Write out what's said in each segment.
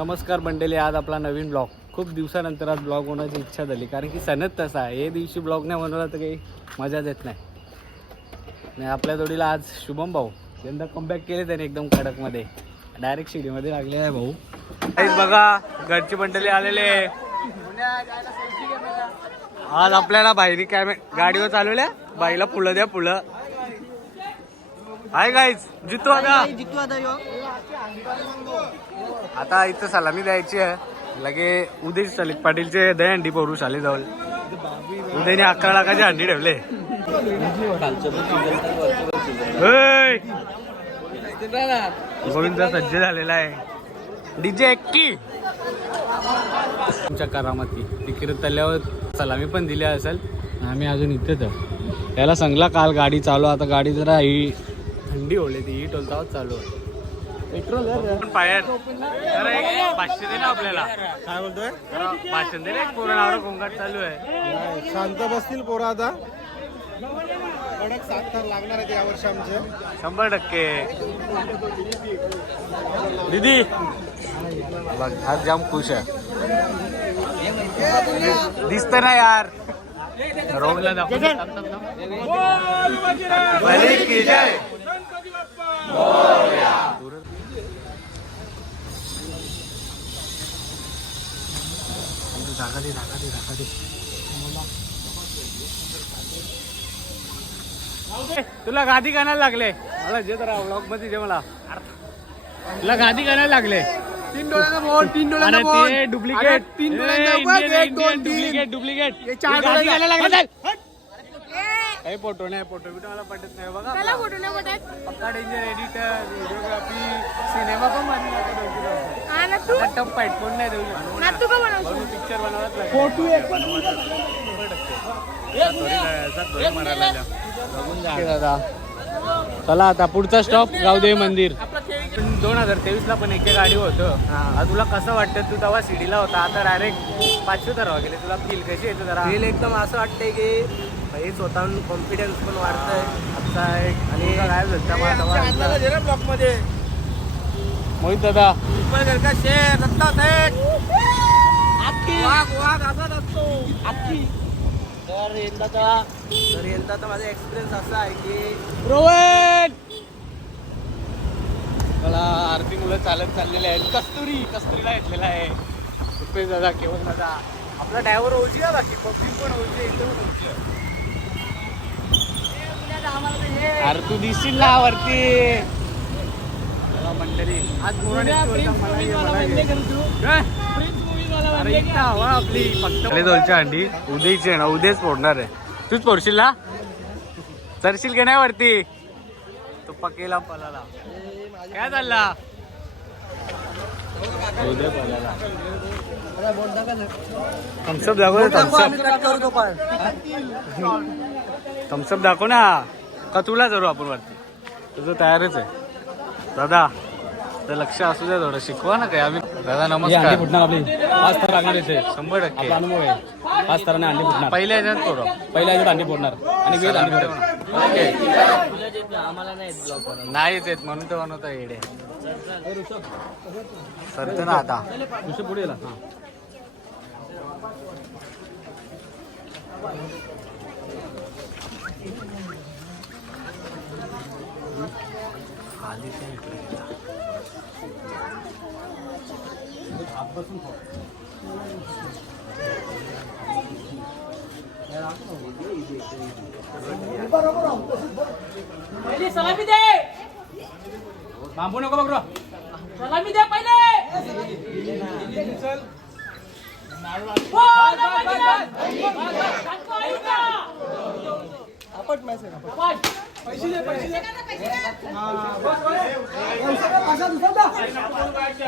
नमस्कार मंडळी, आज आपला नवीन ब्लॉग. खूप दिवसानंतर आज ब्लॉग होण्याची इच्छा झाली, कारण की सणच तसा आहे. हे दिवशी ब्लॉग नाही बनवला तर काही मजाच येत नाही. आणि आपल्या जोडीला आज शुभम भाऊ यंदा कमबॅक केले त्याने एकदम कडकमध्ये. डायरेक्ट शिडीमध्ये लागले आहे भाऊ. काहीच बघा, घरची मंडळी आलेले. आज आपल्याला बाहेरी गाडीवर चालवल्या. बाईला फुलं द्या, फुलं. हाय गाईज, जितू आता इथं सलामी द्यायची आहे. लगे उदय सलिक पाटीलचे दहीहंडी पोरू शाले जवळ. उदयने 11 लाखाची हंडी ठेवले. गोविंद सज्ज झालेला आहे. डीजे एक्की तुमच्या करामती तिकडे तल्यावर सलामी पण दिली असेल. आम्ही अजून इथेच आहे. त्याला सांगला काल गाडी चालू. आता गाडी जरा ही थंडी होली, ती हीट होता चालू आहे. पेट्रोल पायर 500 दे ना आपल्याला. काय बोलतोय? भाषण दे रे. कोरोनावर गोंगाट चालू आहे. शांत बसतील पोरं आता. कडक 7 तर लागणार आहेत यावर्षी आमचे 100%. दीदी बघ, आज जाम खुश आहे. दिसत ना यार. रोगला जागा दे. तुला गादी कानायला लागले. मला जे तर ब्लॉग मध्ये जे मला तुला गादी कानायला लागले. 3 डोळ्यांचा बोट, 3 डोळ्यांचा बोट. डुप्लिकेट 3 डोळ्यांचा बोट, डुप्लिकेट. हे 4 डोळ्यांचा. काही फोटो नाही, फोटो बिटो मला पटत नाही. बघा पक्का डेंजर एडिटर, व्हिडिओग्राफी, सिनेमा पण बनवला. टप फाईट कोण नाही देऊ शकत. पिक्चर बनवलाच दादा. चला आता पुढचा स्टॉप गावदेवी मंदिर. 2023 ला पण एके गाडी होतं. तुला कसं वाटतं? तू तेव्हा सीडीला होता, आता डायरेक्ट 500 तरवा गेले. तुला फील कशी येते? जरा फील एकदम असं वाटतंय की हे स्वतःहून कॉन्फिडन्स पण वाढतंय आता. आणि काय झालं ब्लॉक मध्ये मोहित दादा शेर रत्ता थेट वाघ असाच असतो. तर यंदाचा माझा एक्सपिरियन्स असा आहे की रोहन मला आरती मुलं चालत चाललेले आहेत. कस्तुरीला घेतलेला आहे. रुपेश दादा, केवळ दादा. आपला ड्रायव्हर ओजी आहे. बाकी पब्लिक पण ओजी आहे. अरे तू दिसशील ना वरती. मंडळी आज आपली फक्त दोलच्या अंडी उद्याची आहे ना, उद्याच फोडणार आहे. तूच फोडशील ना? चरशील की नाही वरती? तो पकेला पलाला काय चालला? उद्या पलाला थम्सअप दाखव. थम्सअप दाखव ना. का तुला जरू आपण वरती? तुझं तयारच आहे दादा. तर लक्ष असू द्या थोडं. शिकवा ना काय. आम्ही दादा नमस्कार. फुटणार आपली 5 थर लागणार आहे. 100% अनुभव आहे. 5 थरांनी अंडी फुटणार. पहिल्या ह्याच्यात करू. पहिल्या ह्याच्यात अंडी फोडणार आणि वेळ अंडी फोडणार. आम्हाला नाही ब्लॉग बनवला. नाहीच येत म्हणून तर बनवता येडे. सरते ना आता. दुसरं पुढे येला. सलामी दे. बांबू नको बघ. सलामी दे पहिले.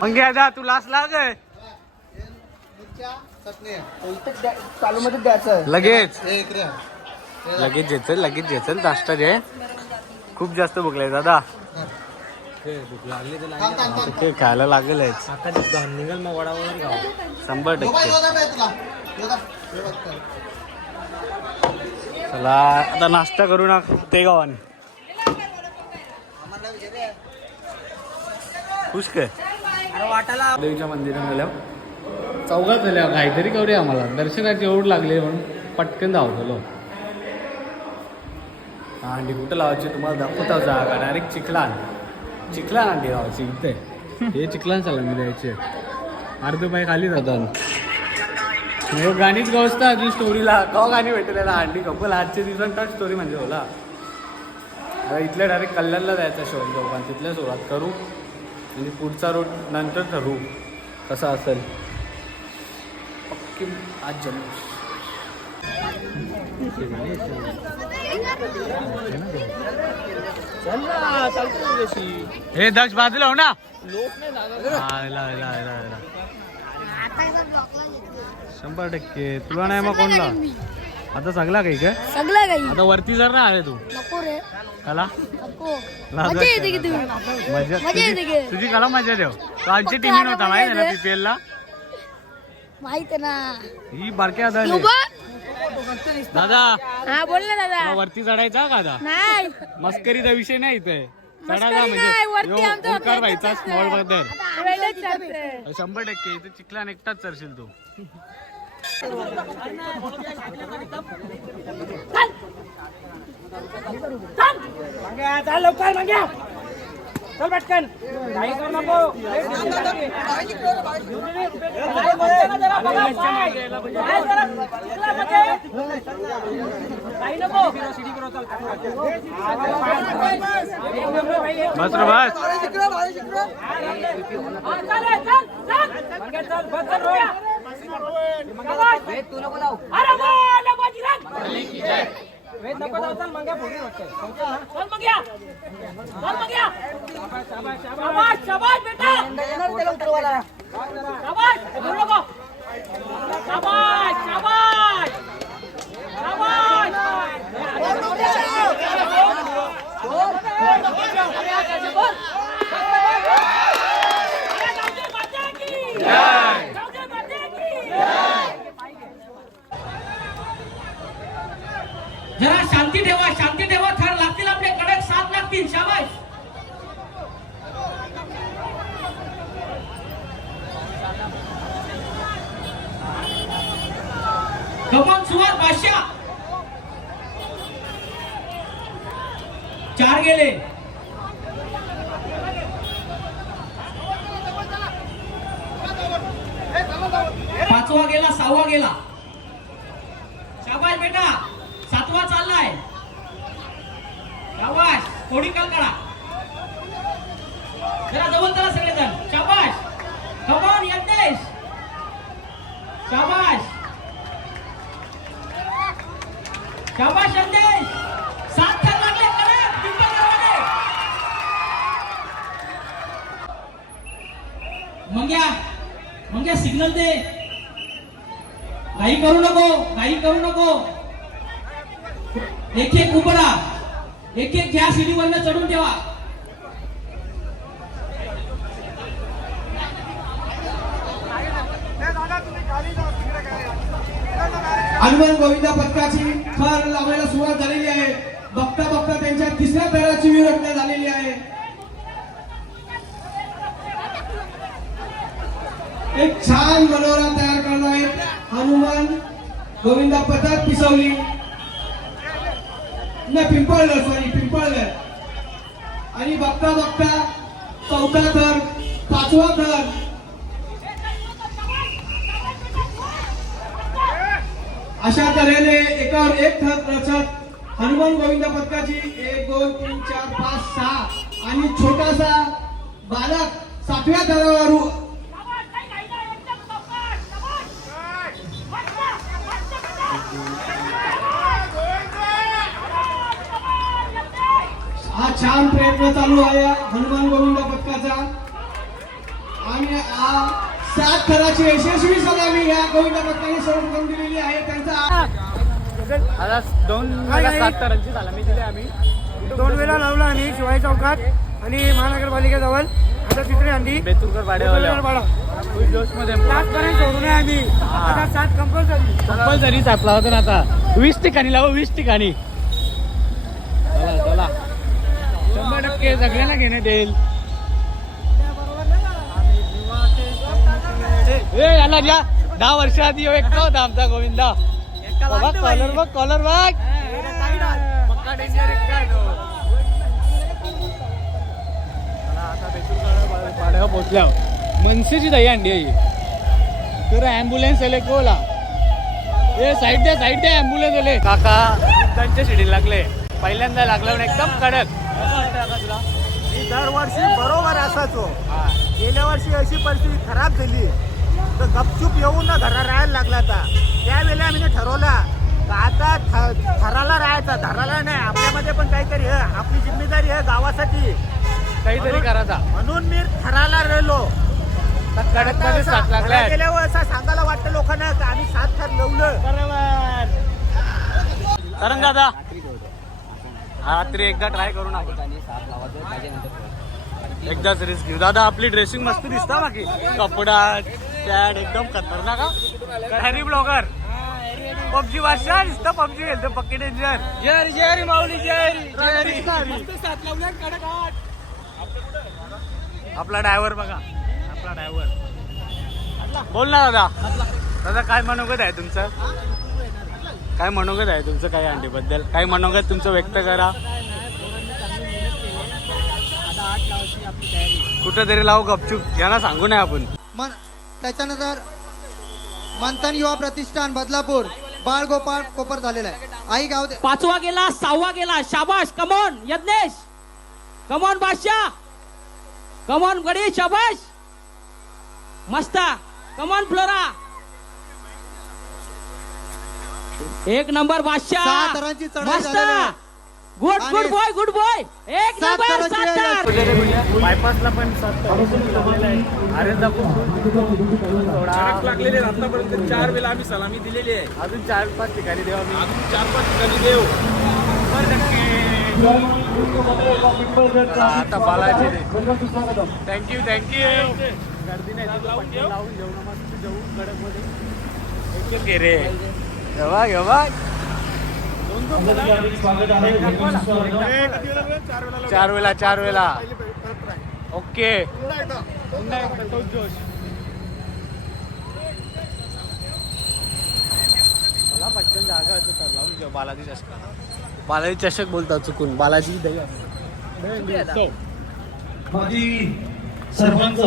मग घ्या तू लास्ट लाग. चालू मध्ये द्यायचं लगेच येतं नाश्ता जे. खूप जास्त भूक लागली दादा. ते खायला लागेलच. निघाल मग वडावळ गाव 100%. चला आता नाश्ता करू ना ते गावाने. खुश काय वाटाला देवीच्या मंदिरात गेल्या चौघात झाल्या काहीतरी करूया आम्हाला दर्शनाची ओढ लागली म्हणून पटकन धावलो. अंडी कुठं लावायची तुम्हाला दाखवता जागा डायरेक्ट चिखलान अंडी लावायची इथे. हे चिखलान चालला मी द्यायचे अर्ध पाय खाली जातात. गाणीच गवसता अजून स्टोरीला कवा गाणी भेटलेला अंडी कपल आजच्या दिवसांत स्टोरी म्हणजे होला. आता इथल्या डायरेक्ट कल्याणला जायचा शोध चौकान तिथल्या सुरुवात करू आणि पुढचा रोड नंतर ठरवू कसा असेल. पक्की आज जम्मू हे दक्ष बाजूला हो ना. शंभर टक्के तुला नाही मग कोणला आता सगळा काही काय सगळं काही आता वरती जर ना आहे तू नको रे कला नको मजा येते की तू मजा येते की तुझी कला मजा देव कालची टीम होता माहिती आहे ना पीपीएल ला माहित आहे ना. ही बारक्या तू बघ. दादा हा बोल ना दादा. वरती चढायचा का आता नाही मस्करीचा विषय नाही इथे चढायचा नाही, वरती म्हणजे आमचं यो ओंकार होतं, व्हायचा तसंच स्मॉल आहे. ब्रदर वेळेत चालतंय. 100% इथे चिखलान एकटाच चढशील तू. चल लवकर मांग्या चल पटकन काही करू नको काही नको बस रे बस वेद नको जाऊ चल मंग्या फोडून वाटतं चल मंग्या शाबाश शाबाश बेटा शाबाश बोल नको शाबाश शाबाश जरा शांती ठेवा थर लागतील आपले कडक 7 लागतील शाबाश कमान सुवात बादशाह 4 गेले पाचवा गेला 6वा गेला शाबाश बेटा 7वा चाललाय शाबाश थोडी काल काढा जरा जवळ चला सगळेजण शाबाश कमान यज्ञेश शाबाश शाबाश यज्ञेश 7 थर लागले कडक पिंपळगावमध्ये मंग्या सिग्नल दे घाई करू नको एक उभा एक घ्या सीडीवरनं चढून ठेवा हनुमान गोविंदा पथकाची थर लावायला सुरुवात झालेली आहे. बघता बघता त्यांच्या 3ऱ्या फेऱ्याची विरचना झालेली आहे. एक छान मनोरा तयार करणार आहे हनुमान गोविंदा पथक पिसवली पिंपळगर आणि बघता बघता 4था थर 5वा थर अशा तऱ्हेने एकावर एक थर रचत हनुमान गोविंदा पथकाची 1 2 3 4 5 6 आणि छोटासा बालक 7व्या थरावर हा छान प्रयत्न चालू आहे हनुमान गोविंदा पथकाचा आणि 7 थराची यशस्वी सलामी या गोविंदा पथकाने सर्वप्रथम दिलेली आहे. त्यांचा आता 2 वेळा 7 थरांची सलामी दिली आम्ही 2 वेळा लावला आणि शिवाजी चौकात आणि महानगरपालिकेजवळ आता 3री अंडी बेतुरकर पाड्यावाल्या फुल जोशमध्ये लास्टपर्यंत सोडू नये आम्ही आता 7 कंपल्सरी सापला होता ना. आता 20 ठिकाणी लावू 20 ठिकाणी चला 100% सगळ्यांना घेण्यात येईल. ए याला ज्या 10 वर्ष आधी एकटा होता आमचा गोविंदा. कॉलर बघ कॉलर बघ. पक्का डेंजर एकटा आहे तो. पाड्या पोचल्या मनसेची दही अंडी आहे तर ॲम्ब्युलन्स आले कोला. ए साईड द्या ॲम्ब्युलन्स आले. काका त्यांच्या शिडीला लागले. पहिल्यांदा लागलं एकदम कडक. मी दरवर्षी बरोबर असायचो. गेल्या वर्षी अशी परिस्थिती खराब झाली तर गपचूप येऊन ना घरा राहायला लागला. आता त्यावेळेला आम्ही ठरवला का आता थराला राहायचा, धराला नाही. आपल्यामध्ये पण काहीतरी आपली जिम्मेदारी आहे गावासाठी काहीतरी करायचा म्हणून मी थराला राहिलो. कडक मध्ये साथ लागलाय. गेल्यावर असं सांगायला वाटतं लोकांना का आम्ही 7 थर लावलं. बरोबर. कारण दादा रात्री एकदा ट्राय करून एकदाच रिस्क घेऊ. दादा आपली ड्रेसिंग मस्त दिसता बाकी कपडा पॅड एकदम खतरनाक. हॅरी ब्लॉगर पबजी भाषा दिसतं. पबजी खेळतो पक्की डेंजर. जय माऊली जय. आपला ड्रायव्हर बघा. आपला ड्रायव्हर बोल ना दादा. दादा काय मनोगत आहे तुमचं? काय मनोगत आहे तुमचं काही अंडीबद्दल? काही मनोगत तुमचं व्यक्त करा. कुठेतरी लावू गपचूप यांना सांगू नये आपण. त्याच्यानंतर मंथन युवा प्रतिष्ठान बदलापूर बाळ गोपाळ कोपर झालेला आहे. आई गाव 5वा गेला 6वा गेला. शाबाश. कमॉन यज्ञेश. कमॉन बादशाह. कमॉन गडी. शाबाश मस्त. Come on flora. 1 नंबर बादशाह. 6 थरांची चढाई मस्त. झालेली आहे. Good boy good boy. 1 सात नंबर. थरांची 7 थर. बायपासला पण अरेंजा खूप लागलेले आतापर्यंत 4 वेळा आम्ही सलामी दिलेली आहे. अजून 4-5 ठिकाणी देऊ आम्ही. अजून 4-5 ठिकाणी देऊ. आता बालाजी थँक्यू गर्दी नाही. लावून जेवण मस्त जेवू कडक मध्ये रे. घेवा 4 वेळा. ओके मला पटकन जागा तर लावून जेव. बालाजी चषक बोलतात चुकून. बालाजी दही सरपंच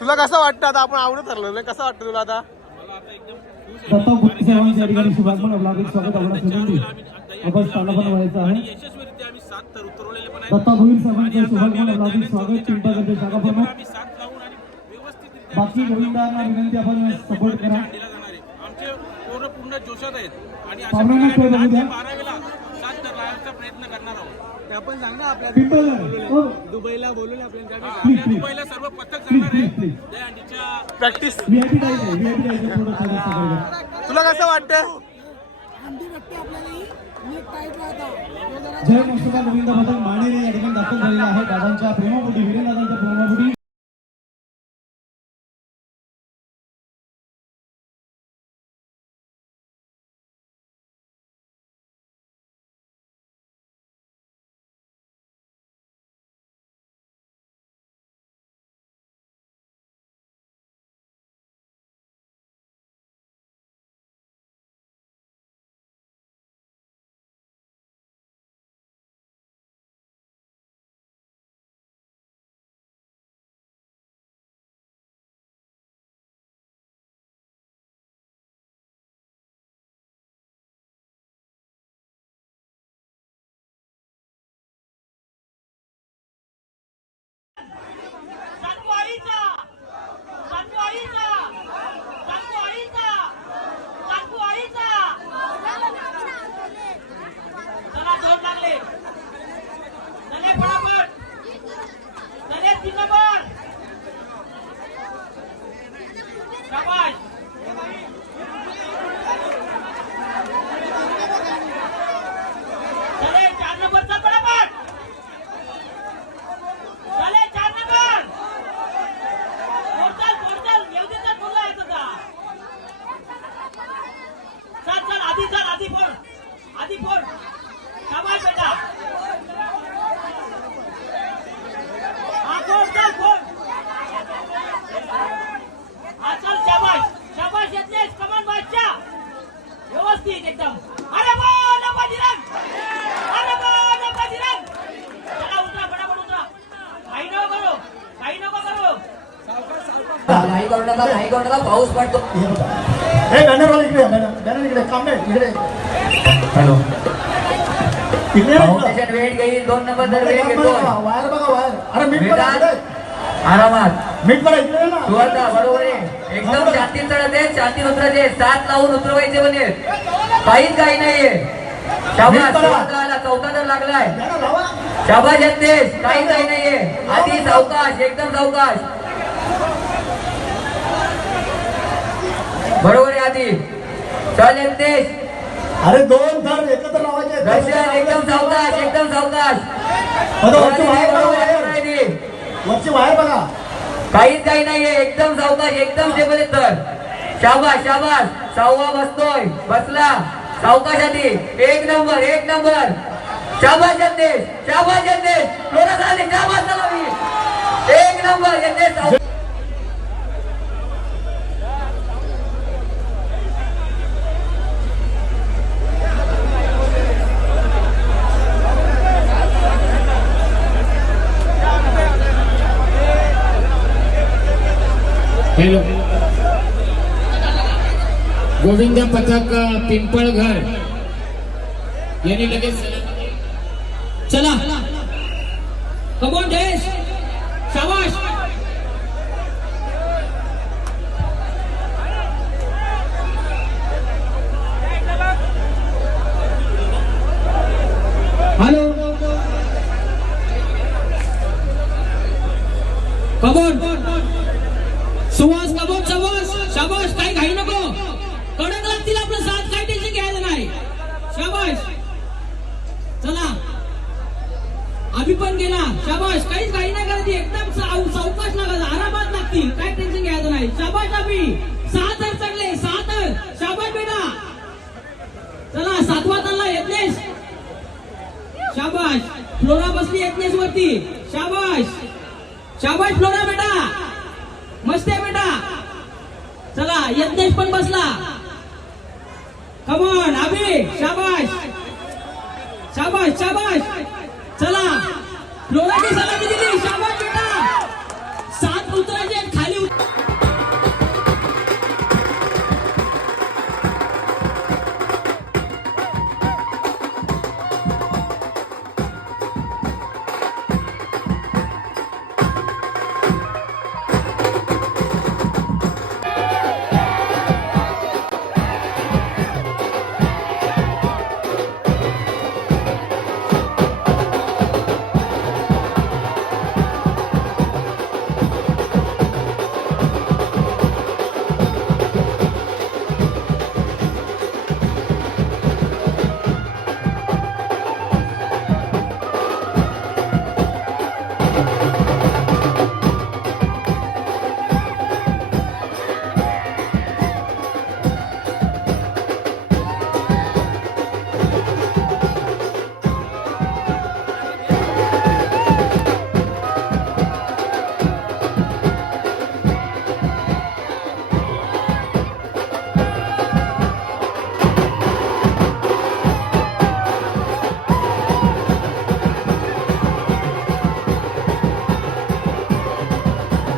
तुला कसं वाटतं आता? आपण आवडत ठरलं नाही. कसं वाटतं तुला आता? दत्ता बुद्धी सर्वांच्या ठिकाणी शुभागमन आपलं स्वागत आपलं आपण स्थानपण व्हायचं आहे. यशस्वीरित्या आम्ही 7 थर उतरवलेले पण आहे. दत्ता भोईर सर्वांचं शुभागमन आपलं स्वागत. चिंतागरचे शाखा प्रमुख आम्ही 7 लावून आणि व्यवस्थितरित्या बाकी गोविंदांना विनंती आपण सपोर्ट करा. अंडीला जाणार आहे. आमचे पोरं पूर्ण जोशात आहेत आणि अशा पाहुण्यांना प्रकारे खेळ बघू द्या. 12 वेळा 7 थर लावायचा प्रयत्न करणार आहोत. आपण सांग ना आपल्या पिंपळगाव. दुबईला बोलून आपल्याला आपल्या दुबईला सर्व पथक जाणार आहे त्या अंडीच्या प्रॅक्टिस. व्हीआयपी टाईप आहे. व्हीआयपी टाईप थोडं थोडं तुला कसं वाटतं? जय मुस्तफा गोविंद बद्दल मानेरे या ठिकाणी दाखल झालेला आहे. दादांच्या प्रेमापोटी वीरेंद्रदादांच्या प्रेमापोटी नाही करू नका पाऊस पडतो. हे बॅनरवाला इकडे बॅनर इकडे काम नाही इकडे. हॅलो इकडे फाउंडेशन वेट घेईल 2 नंबर तर वेट घेतो. वायर बघा वायर. अरे मीठ वेदांत, पडा इकडे. आरामात मीठ पडा इकडे ना. तू आता बरोबर आहे. एकदम शांतीत चढत आहे, शांतीत उतरत आहे. 7 लावून उतरवायचे म्हणे, काहीच काही नाहीये. शाबास, चौथा तर लागलाय. शाबास यज्ञेश, काही काही नाहीये. आधी सावकाश, एकदम सावकाश. बरोबर आहे आधी. चल यज्ञेश. अरे 2 धर एकत्र लावायचे. दर्शन एकदम सावकाश, एकदम सावकाश. वरची वायर बघा, वायर. नाही, वरची वायर बघा. काहीच काही नाहीये. एकदम सावकाश, एकदम स्टेबल आहे. तर शाबास शाबास. 6वा बसतोय, बसला. सावकाश आधी. एक नंबर, एक नंबर. शाबास यज्ञेश, शाबास यज्ञेश. थोडा झाले, शाबास चलावी. एक नंबर यज्ञेश. हॅलो गोविंद पथक पिंपळघर यांनी लगेच चला. कमॉन देश, शाबाश. हॅलो कमॉन सुहास, कमॉन शाबास शाबास. काही घाई नको, कडक लागतील आपलं साथ. काही टेन्शन घ्यायचं नाही. शाबास. चला अभि पण गेला. शाबास. काहीच घाई नाही करायची, एकदम सावकाश लागायचं, आरामात लागतील. काय टेन्शन घ्यायचं नाही. शाबास अभि. 6 तर चढले, 6 तर. शाबास बेटा. चला 7वा चालला यज्ञेश. शाबास. फ्लोरा बसली यज्ञेश वरती. शाबास शाबास फ्लोरा बेटा, मस्त आहे बेटा. चला यज्ञेश पण बसला. कमॉन अभि. शाबाश शाबाश शाबाश. चला फ्लोराची सलामी दिली. शाबाश बेटा. 7 उतरायचे आहेत, खाली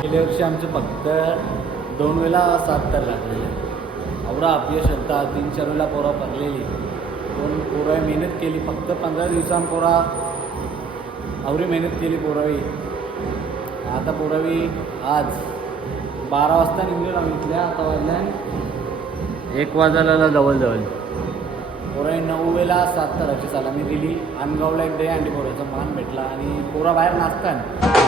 गेल्या वर्षी आमचे फक्त 2 वेळा 7 तर लागलेले. एवढा अपयश होता. 3-4 वेळा पोरा पडलेली. पण पोरा मेहनत केली. फक्त 15 दिवसांत पोरा आवरी मेहनत केली पोरावी. आता पोरावी आज 12 वाजता निघलेला इथल्या. आता वाजल्यान 1 वाजायला जवळजवळ. पोरावी 9 वेळा 7 तराची सलामी दिली. आमगावला एक डे अंडी पोराचा मान भेटला आणि पोरा बाहेर नाचताना